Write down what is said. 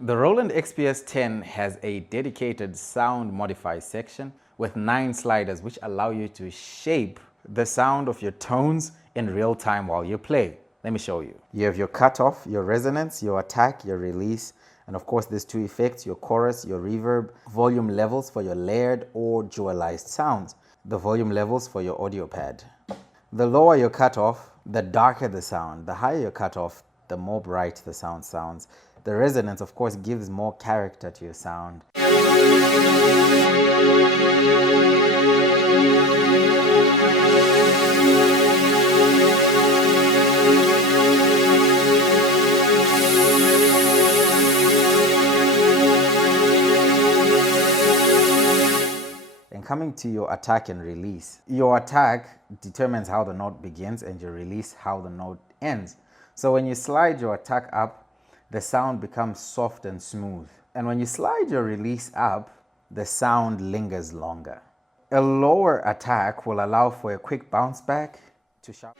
The Roland XPS-10 has a dedicated sound modify section with 9 sliders which allow you to shape the sound of your tones in real time while you play. Let me show you. You have your cutoff, your resonance, your attack, your release, and of course there's 2 effects, your chorus, your reverb, volume levels for your layered or dualized sounds, the volume levels for your audio pad. The lower your cutoff, the darker the sound. The higher your cutoff, the more bright the sound sounds. The resonance, of course, gives more character to your sound. And coming to your attack and release. Your attack determines how the note begins and your release how the note ends. So when you slide your attack up, the sound becomes soft and smooth. And when you slide your release up, the sound lingers longer. A lower attack will allow for a quick bounce back to sharp.